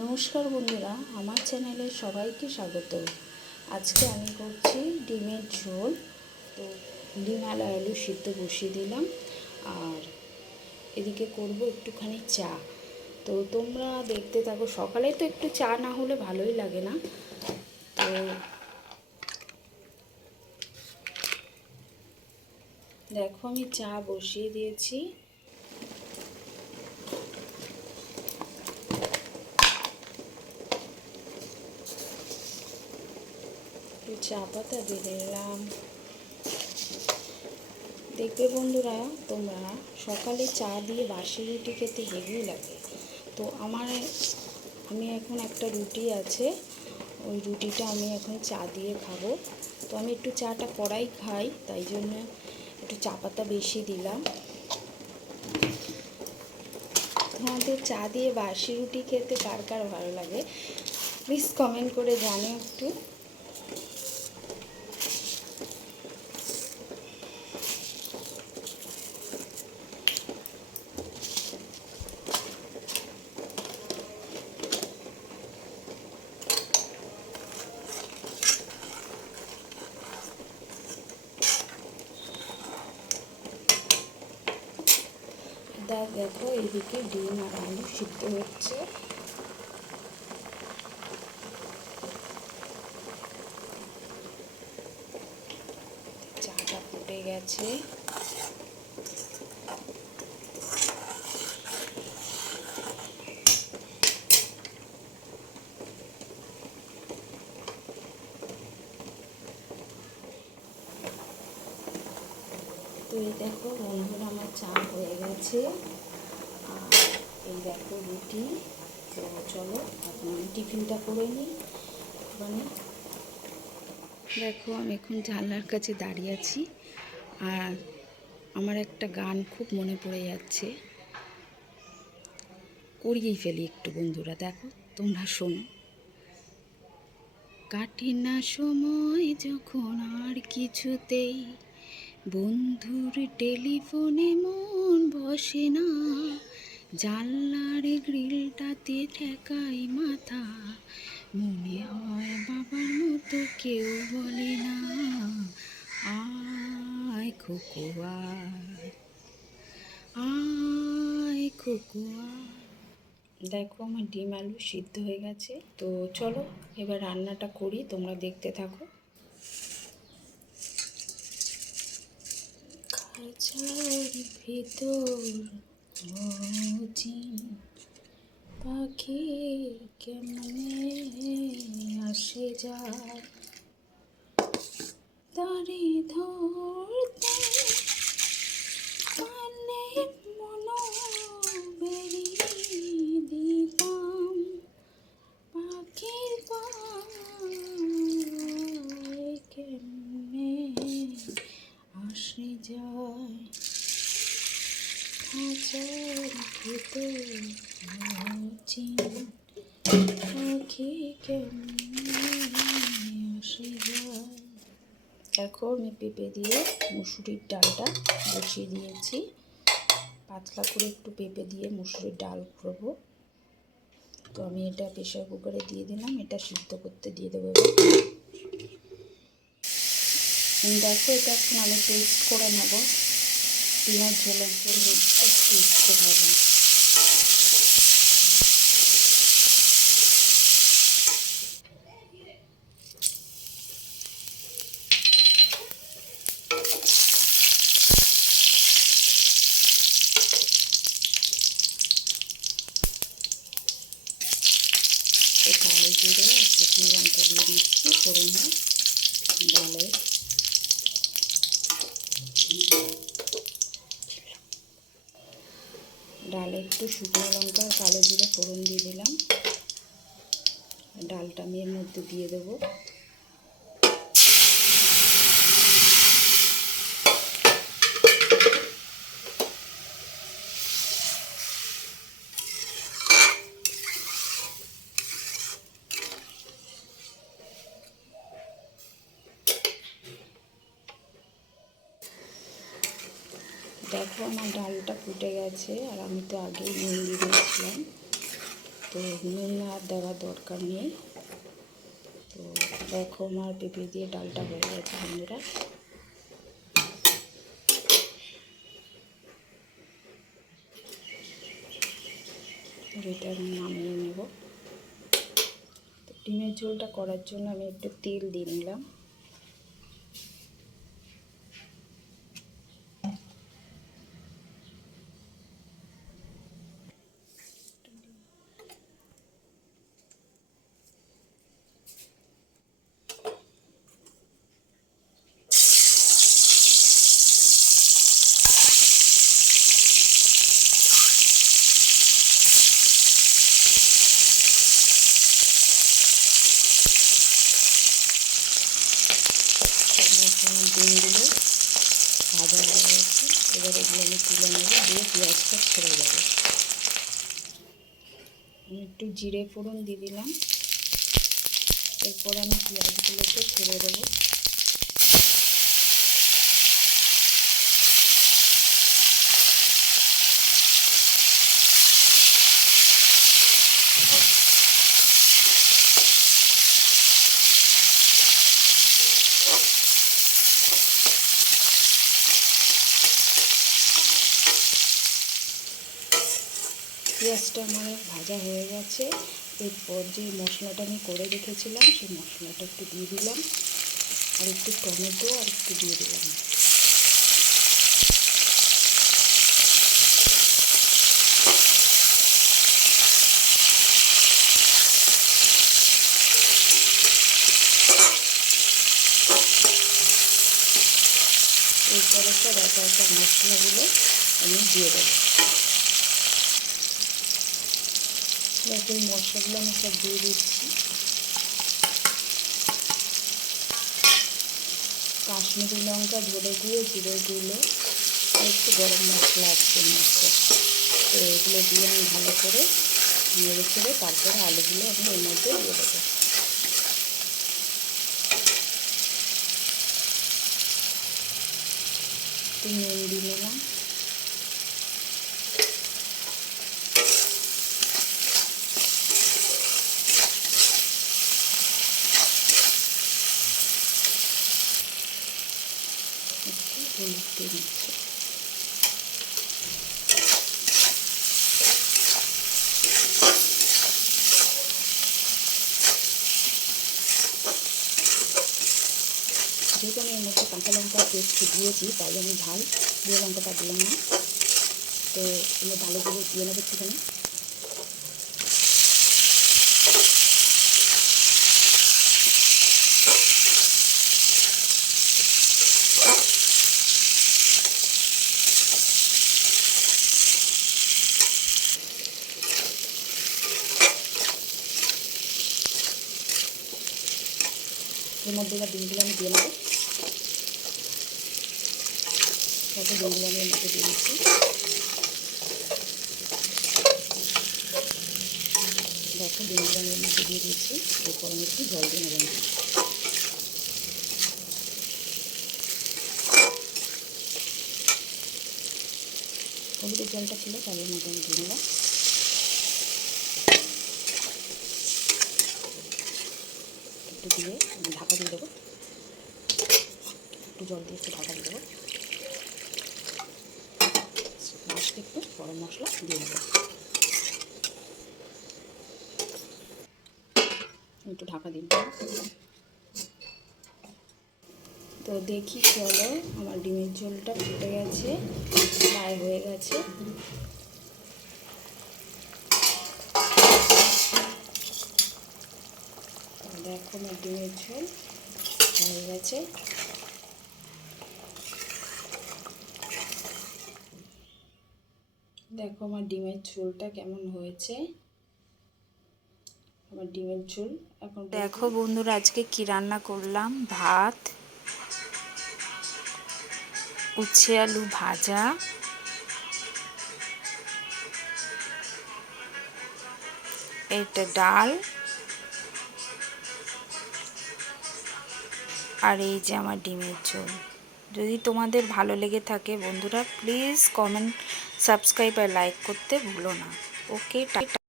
নমস্কার বন্ধুরা, আমার চ্যানেলে সবাইকে স্বাগত। আজকে আমি করছি ডিমের ঝোল। তো ডিম আর আলু সিদ্ধ বসিয়ে দিলাম, আর এদিকে করব একটুখানি চা। তো তোমরা দেখতে থাকো। সকালে তো একটু চা না হলে ভালোই লাগে না। তো দেখো, আমি চা বসিয়ে দিয়েছি। একটু চা পাতা দিয়ে দিলাম। দেখবে বন্ধুরা, তোমরা সকালে চা দিয়ে বাসি রুটি খেতে হেভি লাগে। তো আমি এখন একটা রুটি আছে, ওই রুটিটা আমি এখন চা দিয়ে খাবো। তো আমি একটু চাটা কড়াই খাই, তাই জন্য একটু চা পাতা বেশি দিলাম। তোমাদের চা দিয়ে বাসি রুটি খেতে কার কার ভালো লাগে প্লিজ কমেন্ট করে জানিও একটু। দেখো, এইদিকে ডিম আর আলু সিদ্ধ হচ্ছে। চাটা ফুটে গেছে। তো এই দেখো বন্ধুরা, আমার চা হয়ে গেছে, আর এই দেখো রুটি। তো চলো এখন আমি টিফিনটা করে নিই। মানে দেখো, আমি এখন জানলার কাছে দাঁড়িয়ে আছি, আর আমার একটা গান খুব মনে পড়ে যাচ্ছে। করিয়েই ফেলি একটু বন্ধুরা, দেখো তোমরা শোনো। কাটে না সময় যখন আর কিছুতেই, বন্ধুর টেলিফোনে মন বসে না, জানলার গ্রিলটাতে ঠেকাই মাথা, মনে হয় বাবার মতো কেউ বলে না, আয় খোকো আয়, আয় খোকো আয়। দেখো, আমার ডিম আলু সিদ্ধ হয়ে গেছে। তো চলো এবার রান্নাটা করি, তোমরা দেখতে থাকো। খাঁচার ভিতর অচিন পাখি কেমনে আসে যায়, তারে ধরতে পারলে মন বেরিয়ে দিতাম, পাখির পায় কেমনে আসে যায়, খাঁচার ভিতর অচিন পাখি কেমনে আসে যায়। দেখো, আমি পেঁপে দিয়ে মুসুরির ডালটা বসিয়ে দিয়েছি। পাতলা করে একটু পেঁপে দিয়ে মুসুরির ডাল করবো। তো আমি এটা প্রেশার কুকারে দিয়ে দিলাম, এটা সিদ্ধ করতে দিয়ে দেবো। দেখো, এটা এখন আমি টেস্ট করে নেব। ডিমের ঝোলের জন্য একটু উঠতে হবে। কালো জিরে আর শুকনো লঙ্কা দিয়ে দিচ্ছি ফোড়নে ডালে। ডালে একটু শুকনো লঙ্কা আর কালো জিরে ফোড়ন দিয়ে দিলাম। ডালটা আমি এর মধ্যে দিয়ে দেবো। দেখো, আমার ডালটা ফুটে গেছে, আর আমি তো আগেই নুন দিয়ে দিয়েছিলাম। তো নুন আর দেওয়ার দরকার নেই। তো দেখো আমার পেঁপে দিয়ে ডালটা হয়ে গেছে বন্ধুরা। এটা আমি নামিয়ে নেব। ডিমের ঝোলটা করার জন্য আমি একটু তেল দিয়ে নিলাম। ডিমগুলো ভাজা হয়ে গেছে, এবার এগুলো আমি তুলে নেব, দিয়ে পেঁয়াজটা ছেড়ে দেবো। আমি একটু জিরে ফোড়ন দিয়ে দিলাম, এরপর আমি পেঁয়াজগুলোকে ছেড়ে দেবো। পেঁয়াজটা আমার ভাজা হয়ে গেছে। এরপর যে মশলাটা আমি করে রেখেছিলাম সেই মশলাটা একটু দিয়ে দিলাম, আর একটু টমেটো আর একটু দিয়ে দিলাম। এরপরে সব একা একা মশলাগুলো আমি দিয়ে দেবো। দেখুন মশলাগুলো আমি সব দিয়ে দিচ্ছি। কাশ্মীরি লঙ্কা, ধরে গুঁড়ো, জিরে গুঁড়ো আর একটু গরম মশলা আছে মধ্যে। তো এগুলো দিয়ে আমি ভালো করে নেড়ে চেড়ে তারপরে আলুগুলো আমি এর মধ্যে দিয়ে দেবো। একটু নুন দিয়ে নিলাম। একটু হলুদ দিয়ে নিচ্ছি। যেহেতু আমি এর মধ্যে কাঁচা লঙ্কা পেস্ট দিয়েছি, তাই আমি ঝাল দিয়ে লঙ্কাটা দিলাম না। তো এর মধ্যে আলুগুলো দিয়ে নেবো একটুখানি। এর মধ্যে এবার ডিমগুলো আমি দিয়ে নেবো। তারপর ডিমগুলো আমি এর মধ্যে দিয়ে দিচ্ছি। দেখো ডিমগুলো আমি এর মধ্যে দিয়ে দিচ্ছি। এরপর আমি একটু জল দিয়ে নেবেন। হলুদের জলটা ছিল তার মধ্যে আমি দিয়ে দিলাম। একটু দিয়ে আমি ঢাকা দিয়ে দেবো। একটু জল দিয়ে একটু ঢাকা দিয়ে দেবো। লাস্টে একটু গরম মশলা দিয়ে দেবো। একটু ঢাকা দিন। তো দেখি চলো, আমার ডিমের ঝোলটা ফুটে গেছে, প্রায় হয়ে গেছে। দেখো আমার ডিমের ঝোল হয়ে গেছে। দেখো আমার ডিমের ঝোলটা কেমন হয়েছে। আমার ডিমের ঝোল এখন দেখো বন্ধুরা, আজকে কি রান্না করলাম। ভাত, উচ্ছে আলু ভাজা, এটা ডাল, আর এই যে আমার ডিমের ঝোল। যদি তোমাদের ভালো লেগে থাকে বন্ধুরা, প্লিজ কমেন্ট, সাবস্ক্রাইব আর লাইক করতে ভুলো না। ওকে।